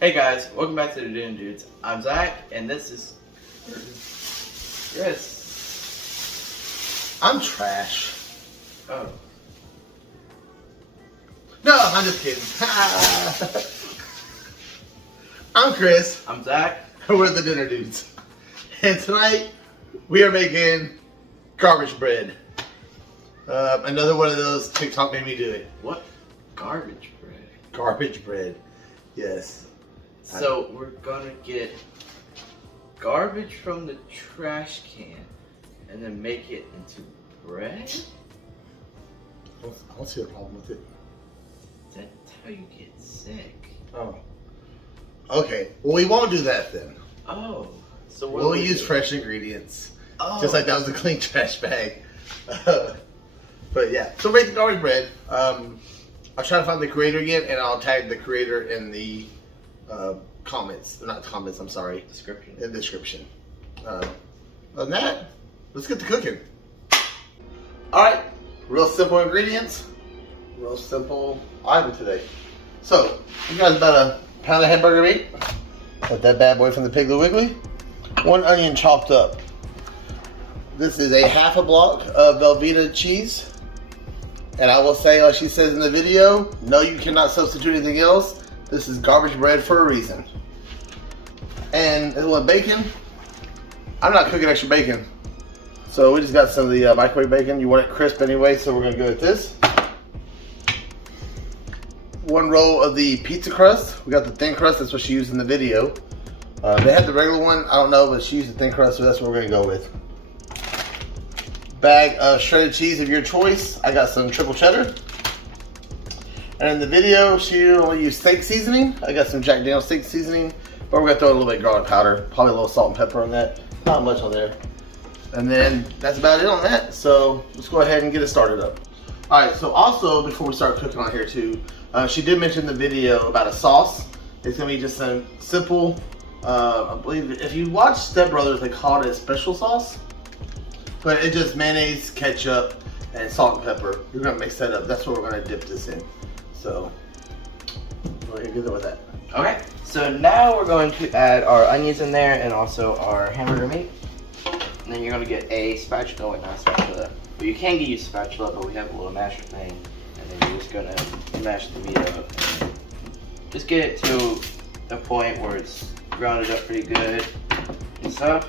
Hey guys, welcome back to the Dinner Dudes. I'm Zach, and this is Chris. I'm trash. Oh. No, I'm just kidding. I'm Chris. I'm Zach. We're the Dinner Dudes. And tonight, we are making garbage bread. Another one of those TikTok made me do it. What? Garbage bread? Garbage bread. Yes. So we're gonna get garbage from the trash can and then make it into bread? I don't see a problem with it. That's how you get sick. Oh. Okay. Well, we won't do that then. Oh. So what We'll use fresh ingredients. Oh. Just like that was a clean trash bag. But yeah. So make the garbage bread. I'll try to find the creator again, and I'll tag the creator in the comments. Not comments, I'm sorry. Description. In the description. Other than that, let's get to cooking. Alright. Real simple ingredients. Real simple item today. So, we got about a pound of hamburger meat. Got that bad boy from the Piggly Wiggly. 1 onion chopped up. This is a half a block of Velveeta cheese. And I will say, like she says in the video, no, you cannot substitute anything else. This is garbage bread for a reason. And with bacon, I'm not cooking extra bacon. So we just got some of the microwave bacon. You want it crisp anyway, so we're gonna go with this. 1 roll of the pizza crust. We got the thin crust, that's what she used in the video. They had the regular one, I don't know, but she used the thin crust, so that's what we're gonna go with. Bag of shredded cheese of your choice. I got some triple cheddar. And in the video, she only used steak seasoning. I got some Jack Daniel's steak seasoning, but we're gonna throw a little bit of garlic powder, probably a little salt and pepper on that. Not much on there. And then that's about it on that. So let's go ahead and get it started up. All right, so also before we start cooking on here too, she did mention in the video about a sauce. It's gonna be just some simple, I believe if you watch Step Brothers, they call it a special sauce. But it's just mayonnaise, ketchup, and salt and pepper. You're gonna mix that up. That's what we're gonna dip this in. So, go ahead and get with that. Okay, so now we're going to add our onions in there and also our hamburger meat. And then you're going to get a spatula, not a spatula, but you can use spatula, but we have a little masher thing. And then you're just going to mash the meat up. And just get it to a point where it's grounded up pretty good and stuff.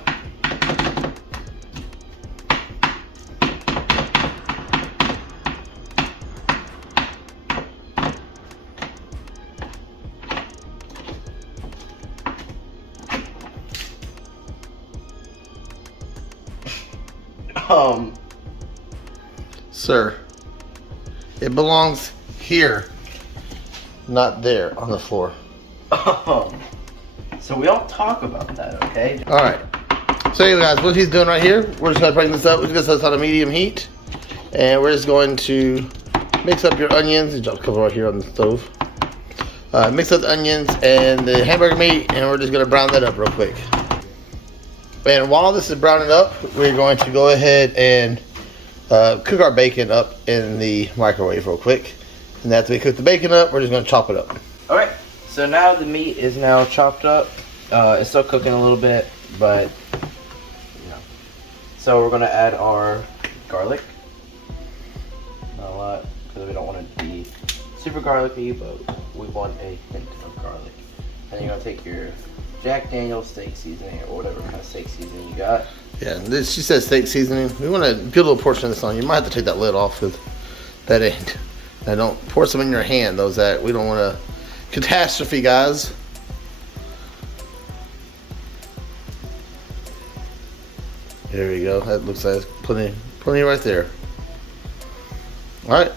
Sir, it belongs here, not there on the floor. So we don't talk about that, okay? All right. So anyway, guys, what he's doing right here, we're just gonna bring this up. We're gonna set this on a medium heat, and we're just going to mix up your onions. Just cover right here on the stove. Mix up the onions and the hamburger meat, and we're just gonna brown that up real quick. And while this is browning up, we're going to go ahead and cook our bacon up in the microwave real quick. And after we cook the bacon up, we're just going to chop it up. Alright, so now the meat is now chopped up. It's still cooking a little bit, but you know. So we're going to add our garlic. Not a lot, because we don't want it to be super garlicky, but we want a hint of garlic. And you're going to take your Jack Daniel's steak seasoning or whatever kind of steak seasoning you got. Yeah, she says steak seasoning. We want to get a little portion of this on. You might have to take that lid off because that ain't. Now don't pour some in your hand, though, Zach. We don't want a catastrophe, guys. There we go. That looks like plenty right there. All right,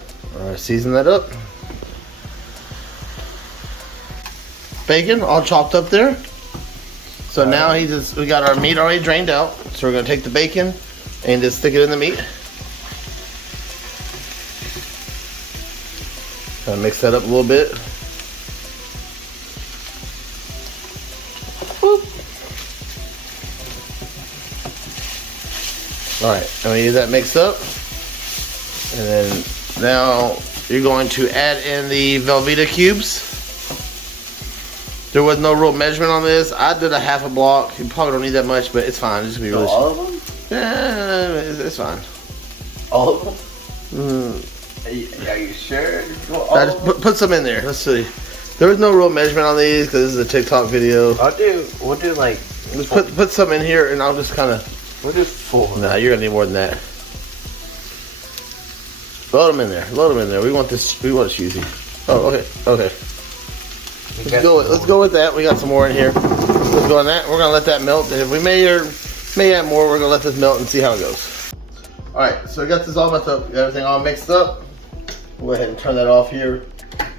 season that up. Bacon all chopped up there. So now we got our meat already drained out. So we're gonna take the bacon and just stick it in the meat. Mix that up a little bit. Whoop. All right, and we get that mixed up. And then now you're going to add in the Velveeta cubes. There was no real measurement on this. I did a half a block. You probably don't need that much, but it's fine. It's gonna be really. All of them? Yeah, it's fine. All of them? Are you sure? Put some in there. Let's see. There was no real measurement on these because this is a TikTok video. We'll do like. Just put some in here, and I'll just kind of. We'll do 4. Nah, you're gonna need more than that. Load them in there. Load them in there. We want this. We want it cheesy. Oh, okay. Okay. Let's go with that. We got some more in here. Let's go on that. We're gonna let that melt. If we may add more, we're gonna let this melt and see how it goes. All right. So we got this all messed up. Got everything all mixed up. We'll go ahead and turn that off here.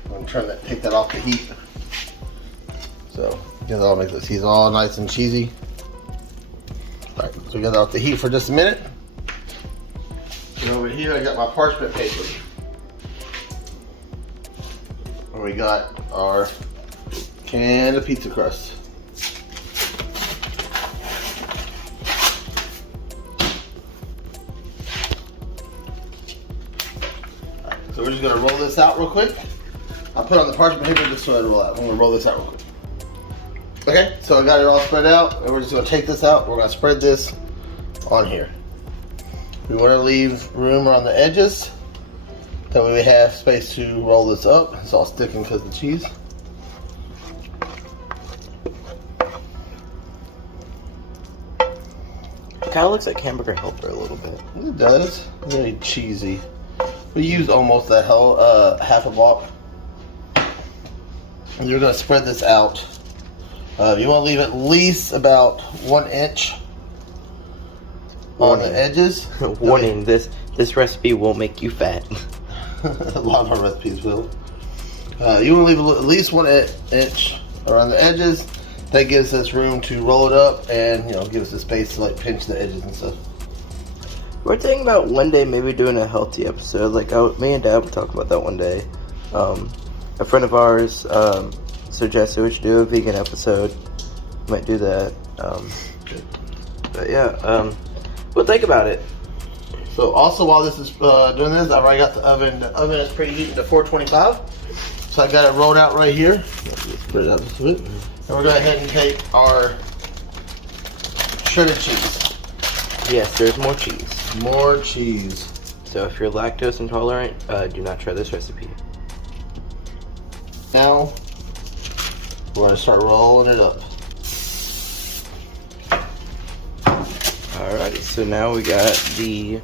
I'm gonna take that off the heat. So get it all mixed up. See, it's all nice and cheesy. All right. So we got that off the heat for just a minute. And over here, I got my parchment paper. And we got our can of pizza crust. Alright, so we're just gonna roll this out real quick. I'll put on the parchment paper just so it'll roll out. I'm gonna roll this out real quick. Okay, so I got it all spread out, and we're just gonna take this out. We're gonna spread this on here. We want to leave room around the edges. That way we have space to roll this up. It's all sticking because of the cheese. It kind of looks like hamburger helper a little bit. It does. Very cheesy. We used almost that whole half a block. And you're going to spread this out. You want to leave at least about 1 inch on the edges. Warning: this recipe won't make you fat. A lot of our recipes will. You want to leave at least 1 inch around the edges. That gives us room to roll it up and give us the space to like pinch the edges and stuff. We're thinking about one day maybe doing a healthy episode. Like me and Dad would talk about that one day. A friend of ours suggested we should do a vegan episode. Might do that. But yeah, we'll think about it. So also while this is doing this, I've already got the oven. The oven is preheating to 425. So I got it rolled out right here. Let's spread it out just a bit. And we're going to go ahead and take our shredded cheese. Yes, there's more cheese. More cheese. So if you're lactose intolerant, do not try this recipe. Now, we're going to start rolling it up. Alrighty, so now we got the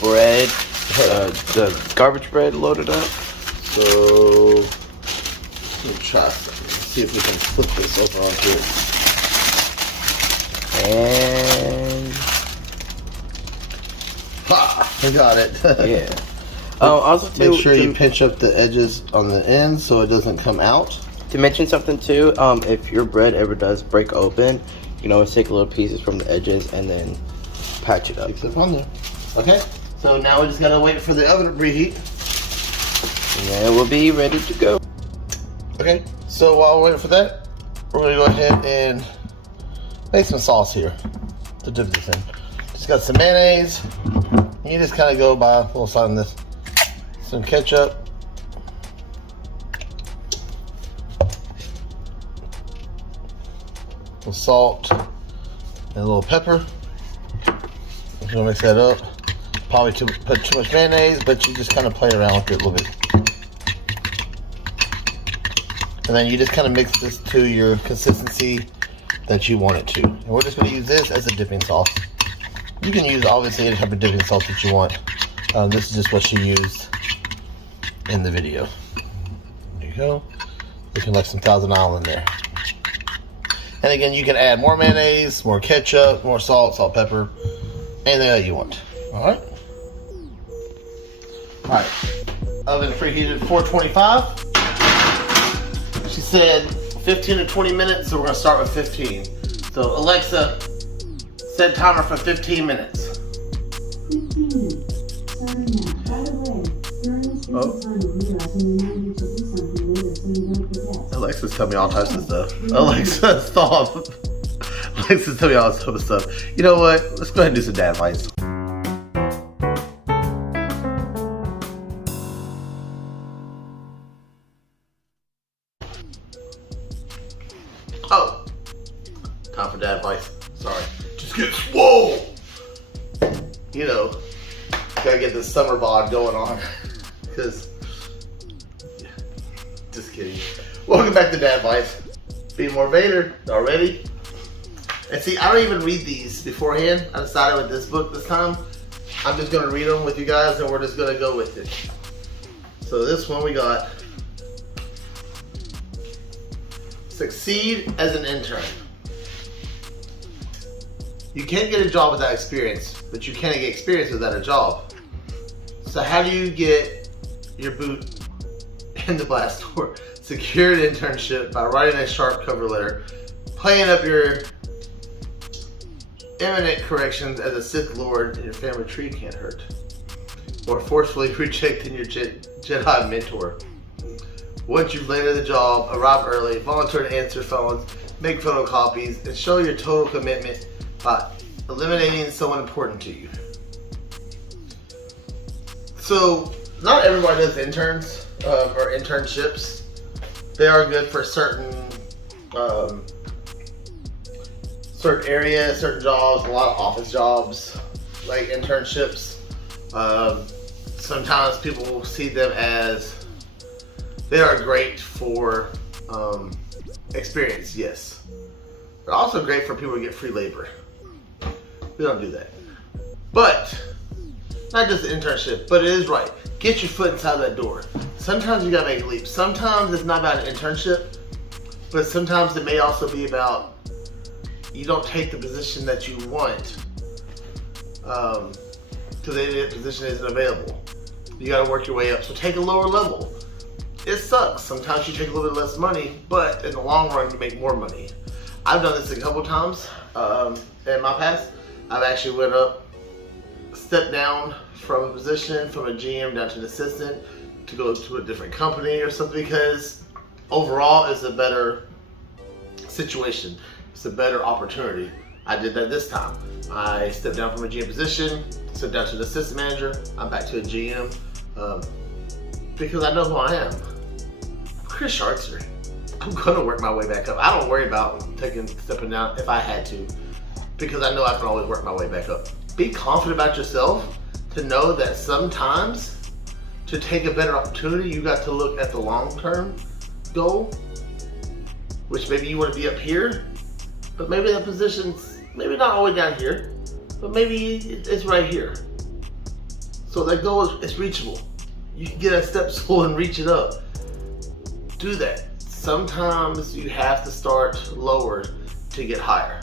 bread, the garbage bread loaded up. So, let's try something. Let's see if we can flip this over onto it. And ha! I got it. Yeah. Oh, also too, make sure you pinch up the edges on the ends so it doesn't come out. To mention something too, if your bread ever does break open, you can always take little pieces from the edges and then patch it up. Fix it on there. Okay. So now we just gotta wait for the oven to preheat. And we'll be ready to go. Okay, so while we're waiting for that, we're gonna go ahead and make some sauce here to dip this in. Just got some mayonnaise. You just kind of go by a little side on this. Some ketchup. Some salt and a little pepper. If you want to mix that up, probably put too much mayonnaise, but you just kind of play around with it a little bit. And then you just kind of mix this to your consistency that you want it to. And we're just going to use this as a dipping sauce. You can use obviously any type of dipping sauce that you want. This is just what she used in the video. There you go. Looking like some Thousand Island there. And again, you can add more mayonnaise, more ketchup, more salt, pepper, anything that you want. Alright? Alright. Oven preheated 425. She said 15 to 20 minutes, so we're going to start with 15. So Alexa, set timer for 15 minutes. 15 minutes. Starting now. By the way, during this busy time of year, I've been reminded to do something later so you don't forget. Alexa's telling me all types of stuff. Alexa, stop. Alexa's telling me all types of stuff. You know what? Let's go ahead and do some dad advice. dad advice. Sorry. Just get swole. You know, gotta get this summer bod going on. Because, yeah, just kidding. Welcome back to Dad Advice. Be more Vader already. And see, I don't even read these beforehand. I decided with this book this time, I'm just gonna read them with you guys and we're just gonna go with it. So this one we got, succeed as an intern. You can't get a job without experience, but you can't get experience without a job. So how do you get your boot in the glass door? Secure an internship by writing a sharp cover letter, playing up your imminent corrections as a Sith Lord in your family tree can't hurt, or forcefully rejecting your Jedi mentor. Once you've landed the job, arrive early, volunteer to answer phones, make photocopies, and show your total commitment by eliminating someone important to you. So, not everybody does interns or internships. They are good for certain areas, certain jobs, a lot of office jobs, like internships. Sometimes people will see them as they are great for experience, yes. They're also great for people to get free labor. We don't do that. But, not just an internship, but it is right. Get your foot inside that door. Sometimes you gotta make a leap. Sometimes it's not about an internship, but sometimes it may also be about you don't take the position that you want because the position isn't available. You gotta work your way up. So take a lower level. It sucks. Sometimes you take a little bit less money, but in the long run you make more money. I've done this a couple times in my past. I've actually went up, stepped down from a position, from a GM down to an assistant to go to a different company or something, because overall it's a better situation. It's a better opportunity. I did that this time. I stepped down from a GM position, stepped down to the assistant manager. I'm back to a GM because I know who I am. I'm Chris Shartzer. I'm gonna work my way back up. I don't worry about stepping down if I had to, because I know I can always work my way back up. Be confident about yourself to know that sometimes to take a better opportunity, you got to look at the long-term goal, which maybe you want to be up here, but maybe that position's maybe not all the way down here, but maybe it's right here. So that goal is reachable. You can get a step stool and reach it up. Do that. Sometimes you have to start lower to get higher.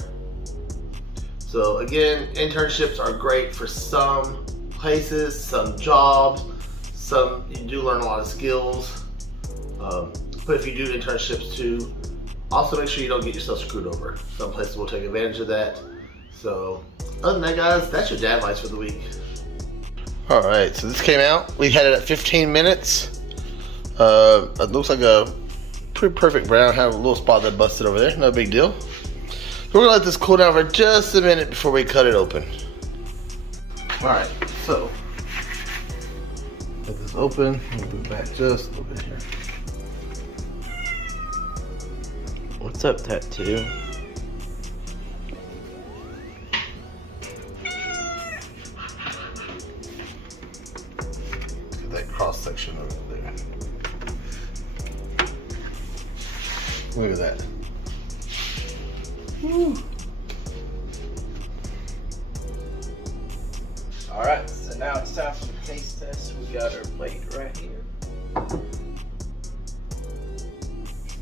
So again, internships are great for some places, some jobs, some you do learn a lot of skills. But if you do internships too, also make sure you don't get yourself screwed over. Some places will take advantage of that. So other than that, guys, that's your dad advice for the week. All right, so this came out. We had it at 15 minutes. It looks like a pretty perfect brown. Have a little spot that busted over there. No big deal. We're gonna let this cool down for just a minute before we cut it open. All right, so let this open. Move back just a little bit here. What's up, tattoo? Get that cross section over there. Look at that. Woo. Alright, so now it's time for the taste test. We got our plate right here. Let's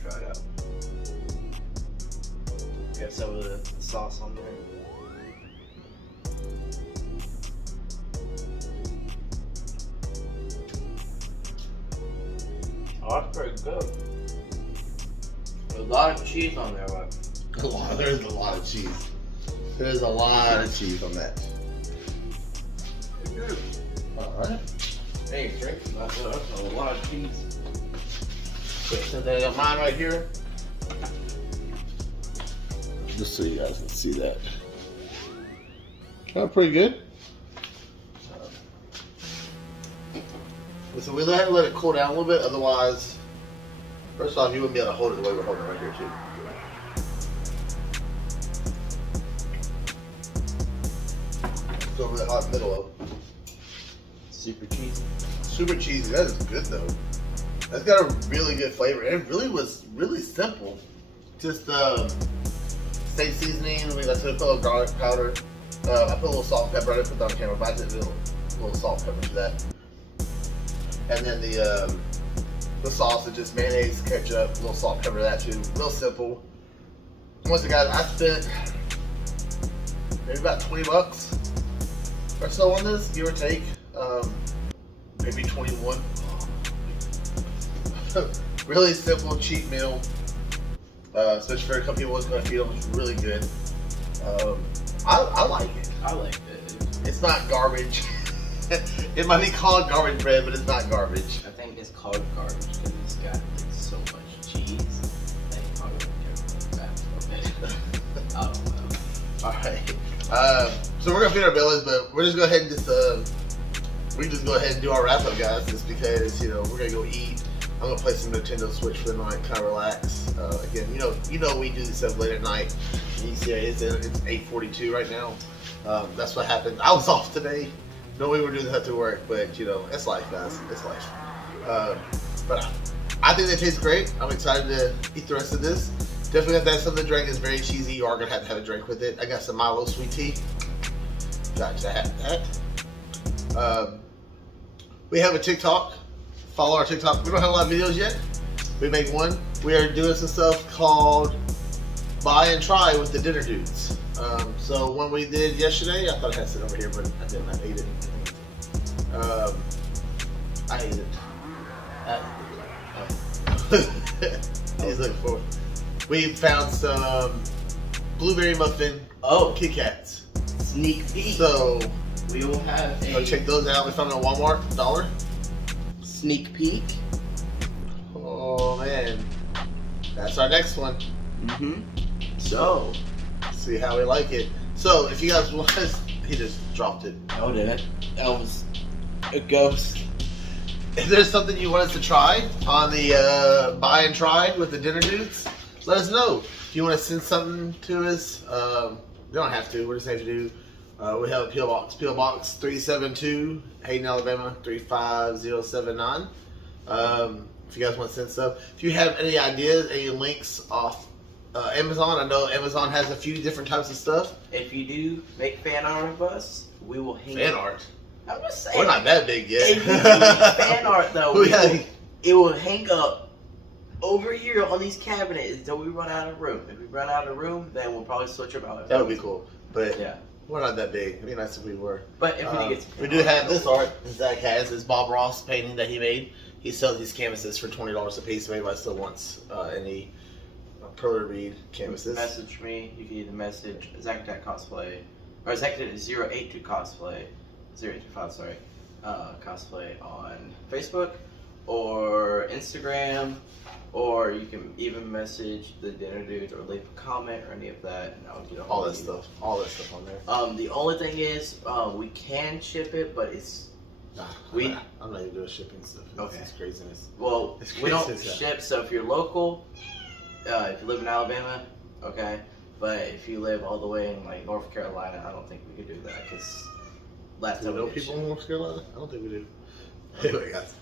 try it out. Got some of the sauce on there. Oh, that's pretty good. There's a lot of cheese on there, but There's a lot of cheese. There's a lot of cheese on that. good. Alright. Hey, drink. That's a lot of cheese. So I got mine right here. Just so you guys can see that. Oh, pretty good. So we let it cool down a little bit, otherwise, first off, you wouldn't be able to hold it the way we're holding it right here too. It's over the hot middle of. Super cheesy. Super cheesy. That is good though. That's got a really good flavor. And it really was really simple. Just steak seasoning. I took a little garlic powder. I put a little salt and pepper. I didn't put that on camera, but I did a little salt and pepper to that. And then the sauce is just mayonnaise, ketchup, a little salt and pepper to that too. Real simple. Once again, guys, I spent maybe about $20 or so on this, give or take. Maybe 21. Really simple, cheap meal. Especially for a couple people who's going to feed them. It's really good. I like it. I like it. It's not garbage. It might be called garbage bread, but it's not garbage. I think it's called garbage because it's got like, so much cheese. That you probably wouldn't care about that. I don't know. Alright. So we're going to feed our bellies, but we're just going to go ahead and just go ahead and do our wrap up, guys, just because, we're going to go eat. I'm going to play some Nintendo Switch for the night, kind of relax. Again, we do this stuff late at night. You see, it's 8:42 right now. That's what happened. I was off today. No, we were doing that to work, but, it's life, guys. It's life. But I think they taste great. I'm excited to eat the rest of this. Definitely have to have something to drink. It's very cheesy. You are going to have a drink with it. I got some Milo sweet tea. Got that. We have a TikTok. Follow our TikTok. We don't have a lot of videos yet. We make one. We are doing some stuff called Buy and Try with the Dinner Dudes. So one we did yesterday, I thought I had it over here, but I didn't. I ate it. I ate it. He's looking for it. We found some blueberry muffin Kit Kats. Sneak peek. So we will have go check those out. We found them at Walmart, $1. Sneak peek. Oh man, that's our next one. So, see how we like it. So if you guys want, he just dropped it. Oh, did it? That was a ghost. If there's something you want us to try on the Buy and Try with the Dinner Dudes, let us know. If you want to send something to us, you don't have to. We just have to do. We have a PO Box 372, Hayden, Alabama 35079. If you guys want to send stuff, if you have any ideas, any links off Amazon, I know Amazon has a few different types of stuff. If you do make fan art of us, we will hang fan art. I'm just saying. We're not that big yet. If you do fan art though, it will hang up over here on these cabinets until we run out of room. If we run out of room, then we'll probably switch them out. That would be cool. But yeah. We're not that big. It'd be nice if we were. But if we get we do have this art Zach has, this Bob Ross painting that he made. He sells these canvases for $20 a piece. Maybe I still wants any Pro Read canvases. Message me. You can either message Zach.cosplay or Zach082cosplay 085, sorry, cosplay on Facebook or Instagram, or you can even message the Dinner Dudes or leave a comment or any of that, and I'll get all that stuff on there. The only thing is, we can ship it, but it's I'm not even doing shipping stuff. Okay. It's craziness. Well, we don't ship, so if you're local, if you live in Alabama, okay, but if you live all the way in like North Carolina, I don't think we could do that because last time we know did people ship. in North Carolina? I don't think we do. Anyway, guys,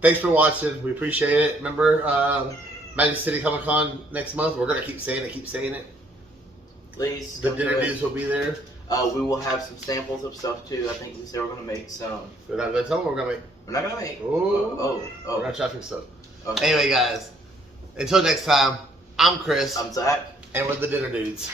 thanks for watching. We appreciate it. Remember, Magic City Comic Con next month. We're gonna keep saying it. Please. The Dinner Dudes will be there. We will have some samples of stuff too. I think we said we're gonna make some. We're not gonna tell them what we're gonna make. We're not gonna make. Oh. Oh. We're not traffic stuff. Okay. Anyway, guys, until next time, I'm Chris. I'm Zach. And we're the Dinner Dudes.